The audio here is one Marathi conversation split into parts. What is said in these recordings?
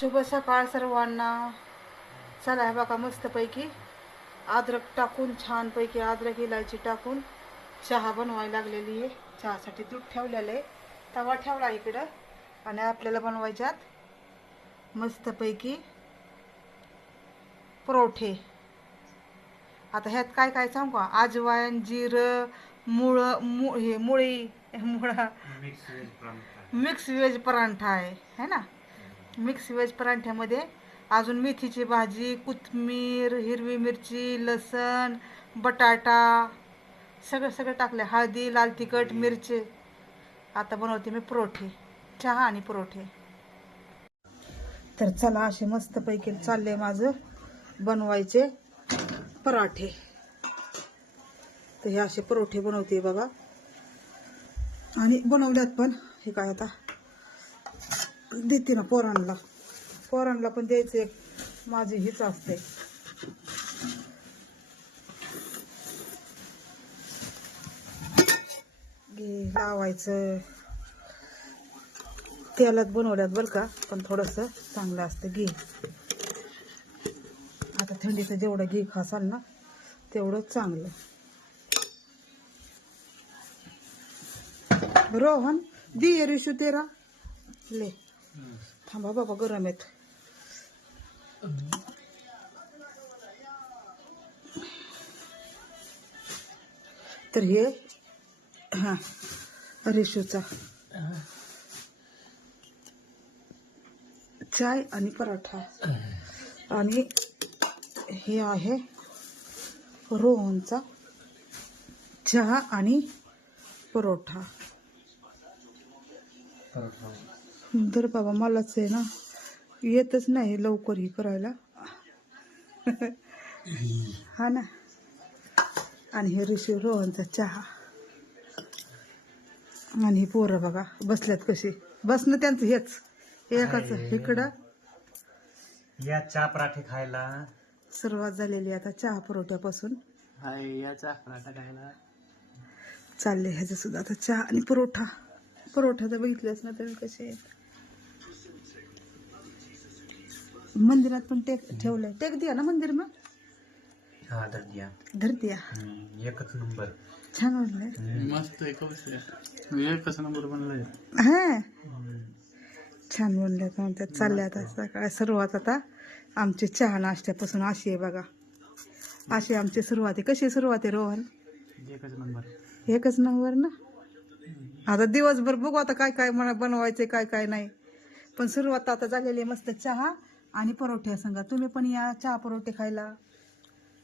शुभ सकाळ सर्वांना. चला हे बघा मस्तपैकी अद्रक टाकून छानपैकी अद्रक इलायची टाकून चहा बनवायला लागलेली आहे. चहासाठी दूध ठेवलेलं आहे. तवा ठेवला इकडं आणि आपल्याला बनवायच्यात मस्तपैकी परोठे आता ह्यात काय काय सांगू? का अजवाईन जिरं मुळं मु हे मुळी मुळा. मिक्स व्हेज पराठा आहे. है ना? मिक्स व्हेज पराठ्यामध्ये अजून मेथीची भाजी कोथिंबीर हिरवी मिरची लसण बटाटा सगळं सगळं टाकलं हळदी लाल तिखट मिरची. आता बनवते मी परोठे चहा आणि परोठे तर चला असे मस्तपैकी चालले माझं बनवायचे पराठे. तर हे असे परोठे बनवते बघा आणि बनवल्यात पण. हे काय आता? देते ना पोरांना. पोरांना पण द्यायचे. माझी हीच असते. घे लावायचं. तेलात बनवल्यात बरं का पण थोडंसं चांगलं असतं. घे. आता थंडीचं जेवढं घे खासाल ना तेवढं चांगलं. रोहन दिये रिशू तेरा. ले. थांबा बाबा गरम आहेत. तर हे हा रेशोचा. चाय आणि पराठा. आणि हे आहे रोहनचा चहा आणि परोठा. तर बाबा मलाच आहे ना. येतच नाही लवकर ही करायला. हा ना. आणि हे ऋषी रोहनचा चहा. आणि ही पोरं बघा बसल्यात कशी. बसणं त्यांचं हेच. एकाच इकडं. या चहा पराठे खायला. सुरुवात झालेली आता चहा पुरवठ्यापासून. हाय या चहा पराठा खायला. चालले ह्याचं सुद्धा. आता चहा आणि पुरवठा. पुरवठा तर बघितलंच ना तुम्ही कसे आहेत. मंदिरात पण टेक ठेवलंय. टेक द्या ना मंदिर मग? हा धरत्या एकच नंबर छान वाटलंय. मस्त एकच एकच नंबर बनलाय. हा? छान बनले आता म्हणतात चालले आता सकाळ सुरुवात आता. आमची चहा नाश्त्यापासून अशी आहे बघा. अशी आमची सुरुवात आहे. कशी सुरुवात आहे रोहन? एकच नंबर एकच नंबर ना? आता दिवसभर बघू आता काय काय मला बनवायचे काय काय नाही. पण सुरुवात आता झालेली आहे. मस्त चहा. आणि परोठे सांगा. तुम्ही पण या चहा परोठे खायला.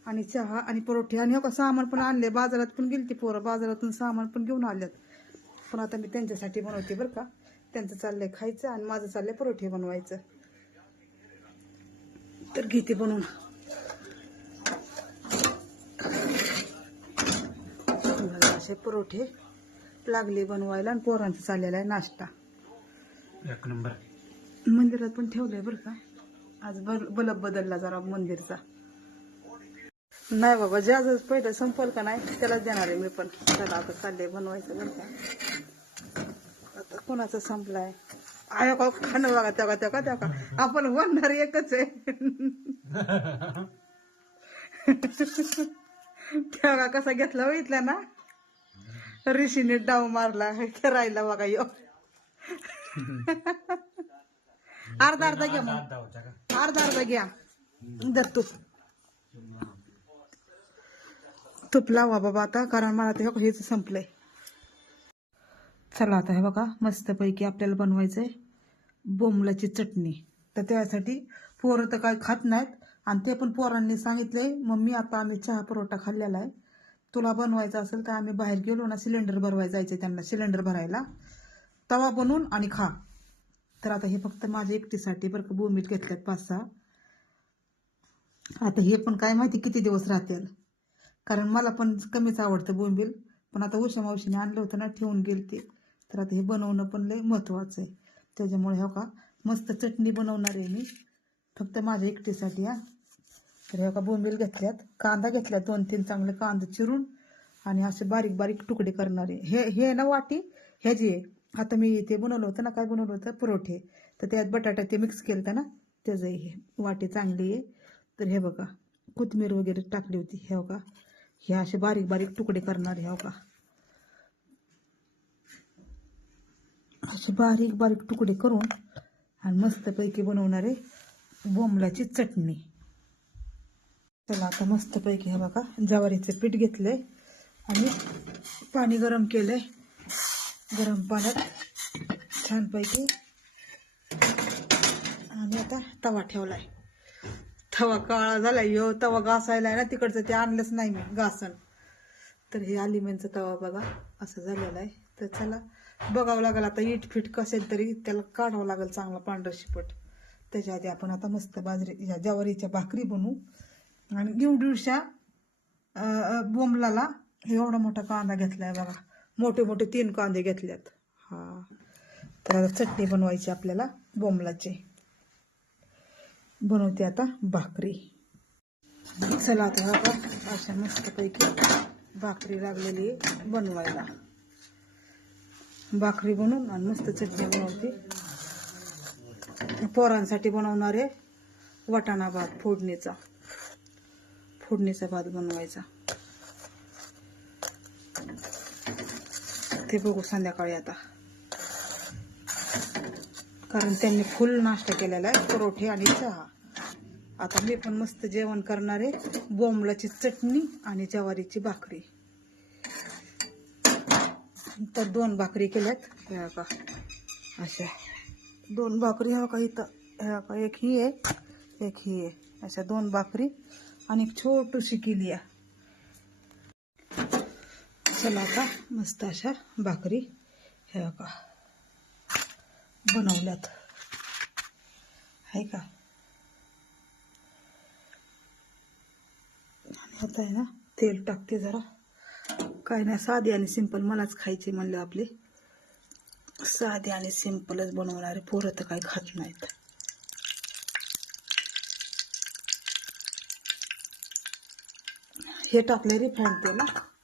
आणि चहा आणि परोठे. आणि हो का सामान पण आणले बाजारात पण गेलती पोरं. बाजारातून सामान पण घेऊन आल्यात. पण आता मी त्यांच्यासाठी बनवते बरं का. त्यांचं चाललंय खायचं आणि माझं चाललंय परोठे बनवायचं. तर घेते बनवून. असे परोठे लागले बनवायला आणि पोरांचं चाललेला आहे नाश्ता. एक नंबर. मंदिरात पण ठेवलंय बरं का. आज बल बलब बदलला जरा मंदिरचा. नाही बाबा ज्या पहिलं संपल का नाही त्यालाच देणार आहे मी पण. त्याला आता चाललंय बनवायचं बरं का. आता कोणाचं संपलाय? आय का खाणं बघा तेव्हा तेव्हा तेव्हा आपण बनणार एकच आहे. तेव्हा कसा घेतला हो बघितला ना? ऋषीने डाव मारला राहिला बघा यो. अर्धा अर्धा घ्या मग. अर्धा अर्धा घ्या. दर तूप तूप लावा बाबा आता कारण मला ते हेच संपलंय. चला आता हे बघा मस्तपैकी आपल्याला बनवायचंय बोमलाची चटणी. तर त्यासाठी पोरं तर काय खात नाहीत आणि ते पण पोरांनी सांगितले मम्मी आता आम्ही चहा परोठा खाल्लेला आहे. तुला बनवायचा असेल तर आम्ही बाहेर गेलो ना सिलेंडर भरवायला जायचं त्यांना सिलेंडर भरायला. तवा बनवून आणि खा. तर आता हे फक्त माझ्या एकटीसाठी बरं का बोंबील घेतल्यात पाच सहा आता हे पण काय माहिती किती दिवस राहतील. कारण मला पण कमीच आवडतं बोंबील. पण आता उषा मावशीने आणलं होतं ना ठेवून गेल ते. तर आता हे बनवणं पण लय महत्त्वाचं आहे. त्याच्यामुळे हो का मस्त चटणी बनवणार आहे मी. फक्त माझ्या एकटीसाठी हा. तर हे हो का बोंबील घेतल्यात. कांदा घेतल्यात दोन तीन चांगले कांदा चिरून. आणि असे बारीक बारीक तुकडे करणारे. हे हे ना वाटी ह्याची आहे आता मी ते बनवलं होतं ना काय बनवलं होतं? परोठे तर त्यात बटाटा ते मिक्स केलं होतं ना त्याचं हे वाटी चांगली आहे. तर हे बघा कोथिंबीर वगैरे टाकली होती हे बघा. हे असे बारीक बारीक तुकडे करणार हे बघा. असे बारीक बारीक तुकडे करून आणि मस्तपैकी बनवणारे बोंबलाची चटणी. चला आता मस्तपैकी हे बघा ज्वारीचं पीठ घेतलंय आणि पाणी गरम केलंय. गरम पाण्यात छानपैकी. आणि आता तवा ठेवला आहे तवा काळा झाला यो तवा घासायला आहे ना तिकडचं ते आणलंच नाही मी घासन. तर हे अलिमेंचा तवा बघा असं झालेला आहे. तर चला बघावं लागेल आता इट फिट कसेल तरी त्याला काढावं लागेल चांगला पांढरा शिपट. त्याच्या आधी आपण आता मस्त बाजरी ह्या ज्वारीच्या भाकरी बनवू. आणि एवढ्याशा बोंबलाला एवढा मोठा कांदा घेतला आहे बघा. मोठे मोठे तीन कांदे घेतल्यात. हा. तर चटणी बनवायची आपल्याला बोंबलाची. बनवते आता भाकरी. चला आता अशा मस्तपैकी भाकरी लागलेली आहे बनवायला. भाकरी बनवून आणि मस्त चटणी बनवते. पोरांसाठी बनवणारे वाटाणा भात फोडणीचा. फोडणीचा भात बनवायचा. ते बघू संध्याकाळी आता. कारण त्यांनी फुल नाश्ता केलेला आहे परोठे आणि चहा. आता मी पण मस्त जेवण करणार आहे बोंबलाची चटणी आणि ज्वारीची भाकरी. तर दोन भाकरी केल्यात. ह्या का अशा. दोन भाकरी ह्या का इथं. ह्या का एक ही आहे एक ही आहे. अशा दोन भाकरी आणि एक छोटूशी केली आहे चला आता मस्त अशा भाकरी ह्या का बनवल्यात. आहे का? आणि आता आहे ना तेल टाकते जरा. काय नाही साधी आणि सिंपल मलाच खायचे म्हणले आपले. साधे आणि सिंपलच बनवणारे पोरं तर काही खात नाहीत. हे टाकले रिफाईंड तेल हा.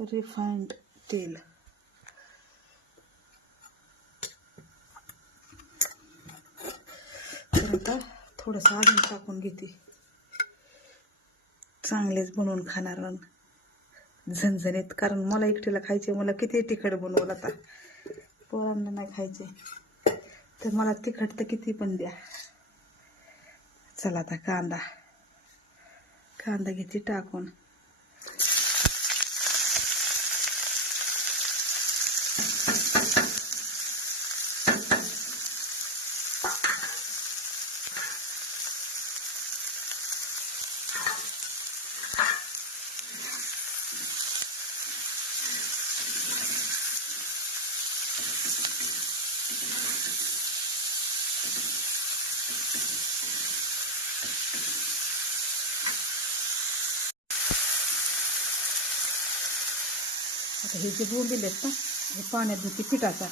रिफाईंड तेल. तर आता थोडंसं अजून टाकून घेते. चांगलेच बनवून खाणार झणझणीत. कारण मला एकटीला खायचे मला किती तिखट बनवलं आता. पोरांना नाही खायचे तर मला तिखट तर किती पण द्या. चला आता कांदा. कांदा घेते टाकून. हे जे बोंबील आहेत ना? हे पाण्यात धुते पिठाचा.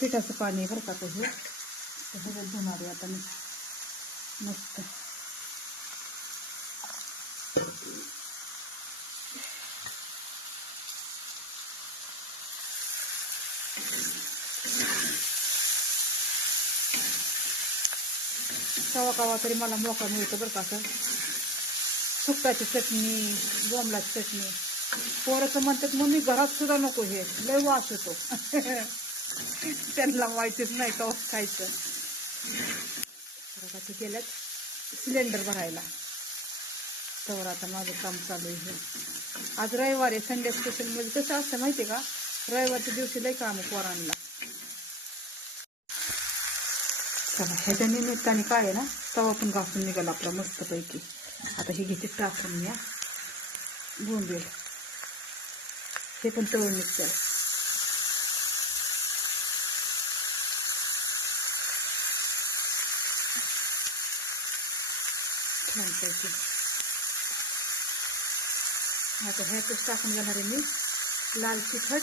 पिठाचं पाणी बरं का ते हे? सगळं धुणार आहे आता मी. मस्त. कवा कवा तरी मला मोका मिळतो बरं का असं. सुकटाची चटणी बोंबलाची चटणी. पोरं तर म्हणतात मम्मी घरात सुद्धा नको हे. लय वास येतो. त्यांना माहितीच नाही का हो खायचं. तर ते सिलेंडर भरायला. तर आता माझं काम चालू आहे. हे. आज रविवार आहे संडे स्पेशल म्हणजे कसं असतं माहिती आहे का? रविवारच्या दिवशी लय काम पोरांना. चला ह्याच्या निमित्ताने काय आहे ना तवा पण घासून निघाला आपला मस्तपैकी. आता हे घेते टाकून या. बोंबेल. ते पण तळून निघतं. छानपैकी आता ह्यातच टाकून घेणार आहे मी लाल तिखट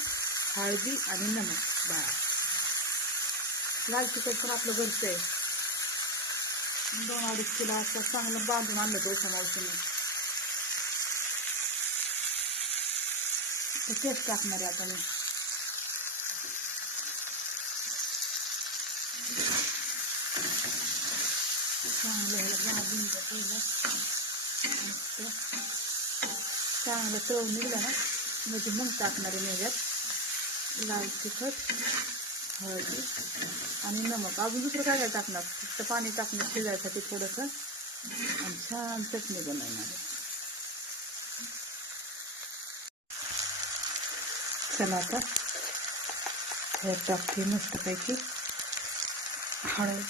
हळदी आणि नमक. बस लाल तिखट पण आपलं घरचं आहे. दोन अडीच किलो असं चांगलं बांधून आणलं होतं मावशीने तर टाकणार आहे आता मी. चांगलं ह्याला भाजून पहिलं. मस्त. चांगलं निघलं ना म्हणजे मग टाकणार आहे ह्याच्यात लाल तिखट हळदी आणि नमक. अजून दुसरं काय काय टाकणार? फक्त पाणी टाकणार शिजायसाठी थोडंसं. आणि छान चटणी बनवणार आहे. चला आता. ह्यात टाकते मस्तपैकी. हळद.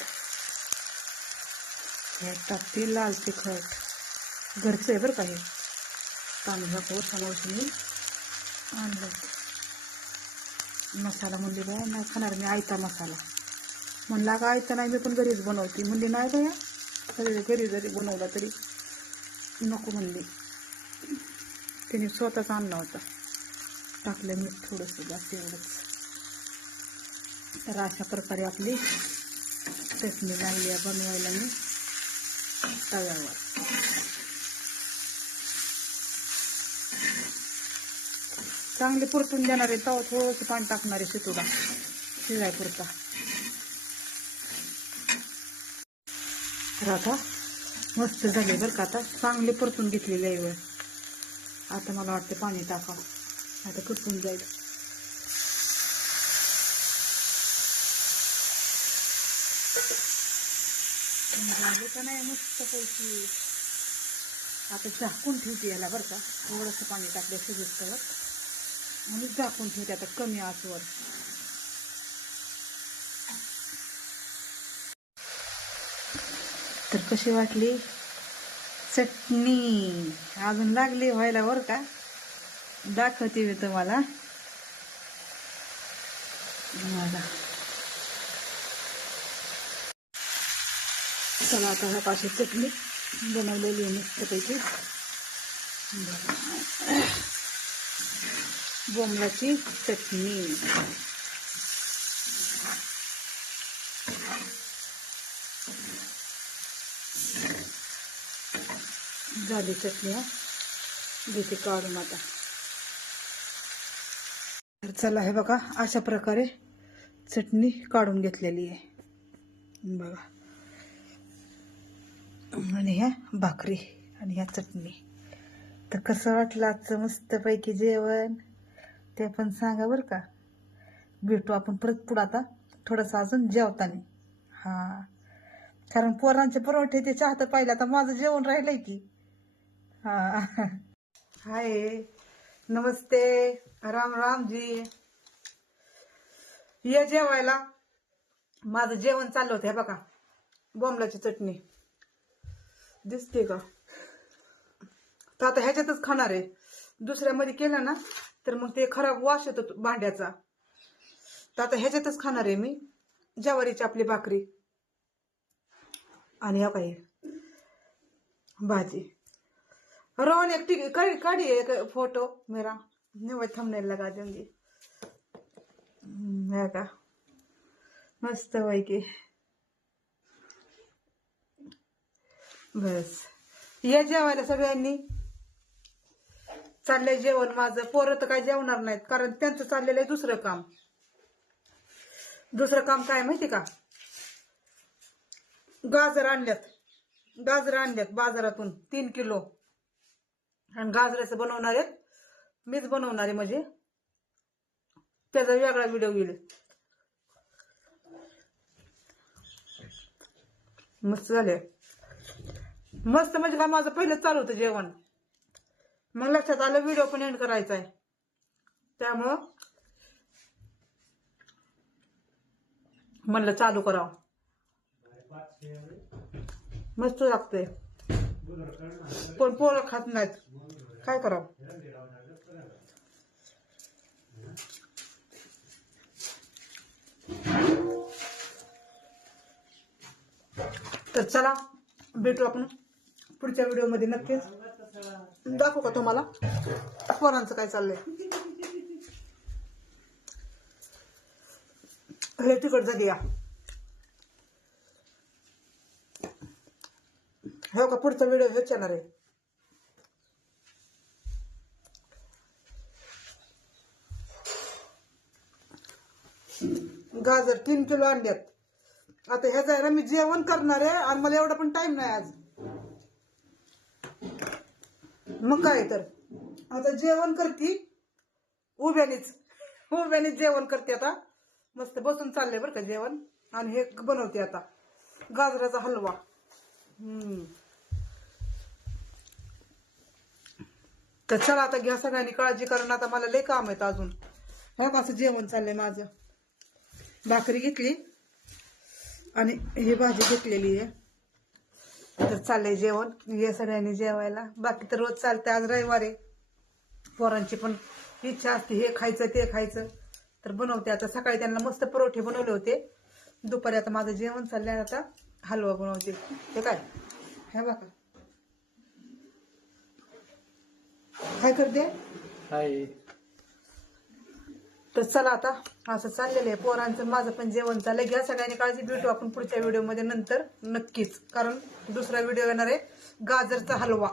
ह्यात टाकते लाल तिखट. घरचं आहे बरं का हे? तांदळा पोर मी. आणलं. मसाला म्हणली बाय नाही खाणार मी आयता मसाला. म्हणला का आयता नाही मी पण घरीच बनवते. म्हणली नाही बाया या घरी जरी बनवला तरी. नको म्हणली. तिने स्वतःच आणला होता. टाकलं मीठ थोडंसं जास्त एवढंच. तर अशा प्रकारे आपली चटणी लागली आहे बनवायला मी तव्यावर. चांगली परतून देणार आहे तवा थोडंसं पाणी टाकणार आहे शितुडा शिजाय पुरता. तर आता मस्त झाले बरं का. आता चांगली परतून घेतलेली आहे वेळ. आता मला वाटतं पाणी टाकावं आता कुठून जाईल? झाले का नाही मस्त पैकी आता झाकून ठेवते याला बरं का. थोडंसं पाणी टाकलं शिजस्तवर आणि झाकून ठेवते आता कमी आसवर तर कशी वाटली? चटणी. अजून लागली व्हायला बरं का. दाखवते मी तुम्हाला. चला आता ह्या पाशी चटणी बनवलेली आहे मस्तपैकी. बघा. बोंबलाची चटणी. झाली चटणी हा. घेते काढून आता. तर चला हे बघा अशा प्रकारे चटणी काढून घेतलेली आहे. बघा. आणि ह्या भाकरी आणि ह्या चटणी. तर कसं वाटलं आजचं मस्तपैकी जेवण? ते पण सांगा बरं का. भेटू आपण परत पुढं आता थोडंसं अजून जेवताना. हां. कारण पोरांचे परवठे ते चाहतं पाहिलं आता माझं जेवण राहिलंय की. हां. हाय. नमस्ते. राम राम जी. ये जेवायला. माझं जेवण चाललं होतं हे बघा. बोंबलाची चटणी. दिसते का? तर आता ह्याच्यातच खाणार आहे. दुसऱ्यामध्ये केलं ना तर मग ते खराब वाश येतो तो भांड्याचा. तर आता ह्याच्यातच खाणार आहे मी. ज्वारीची आपली भाकरी. आणि या काही भाजी. रोहन एक टिक काढी काढी एक फोटो मेरा. नहीं वो थंबनेल लगा दूंगी। का मस्त पैकी बस। या जेवायला सगळ्यांनी? चाललंय जेवण माझं. पोरं तर काय जेवणार नाहीत कारण त्यांचं चाललेलं आहे दुसरं काम. दुसरं काम काय माहिती का? गाजर आणल्यात. गाजर आणल्यात बाजारातून तीन किलो. आणि गाजराचं बनवणार आहेत मीच बनवणार आहे म्हणजे. त्याचा वेगळा व्हिडिओ येईल मस्त झाले. मस्त म्हणजे काय माझं पहिलं चालू होतं जेवण. मग लक्षात आलं व्हिडिओ पण एंड करायचा आहे. त्यामुळं म्हणलं चालू करावं. मस्त लागतंय. पण पोरं खात नाहीत. काय करावं? तर चला भेटू आपण पुढच्या व्हिडिओमध्ये नक्कीच. दाखवू का तुम्हाला? पोरांचं काय चाललंय? हे तिकडचं द्या. या हो का पुढचा व्हिडिओ हेच येणार आहे. गाजर तीन किलो आणल्यात आता ह्याचा आहे ना मी जेवण करणार आहे आणि मला एवढा पण टाइम नाही आज. मग काय तर? आता जेवण करती. उभ्यानीच. उभ्यानीच जेवण करते आता. मस्त बसून चाललंय बरं का जेवण. आणि हे बनवते आता. गाजराचा हलवा. हम्म. तर चला आता घ्या सगळ्यांनी काळजी कारण आता मला लय काम आहेत अजून. हे बघ असं जेवण चाललंय माझं. भाकरी घेतली. आणि ही भाजी घेतलेली आहे. तर चाललंय जेवण. ये सगळ्यांनी जेवायला. बाकी तर रोज चालते आज रविवार आहे. पोरांची पण इच्छा असते. हे खायचं ते खायचं. तर बनवते. आता सकाळी त्यांना मस्त परोठे बनवले होते. दुपारी आता माझं जेवण चाललंय. आता हलवा बनवते. ते काय? हे बघा. काय करते? हाय. तर चला आता असं चाललेलं आहे. पोरांचं माझं पण जेवण चाललंय. घ्या सगळ्यांनी काळजी भेटू आपण पुढच्या व्हिडिओमध्ये नंतर नक्कीच. कारण दुसरा व्हिडिओ येणार आहे. गाजरचा हलवा.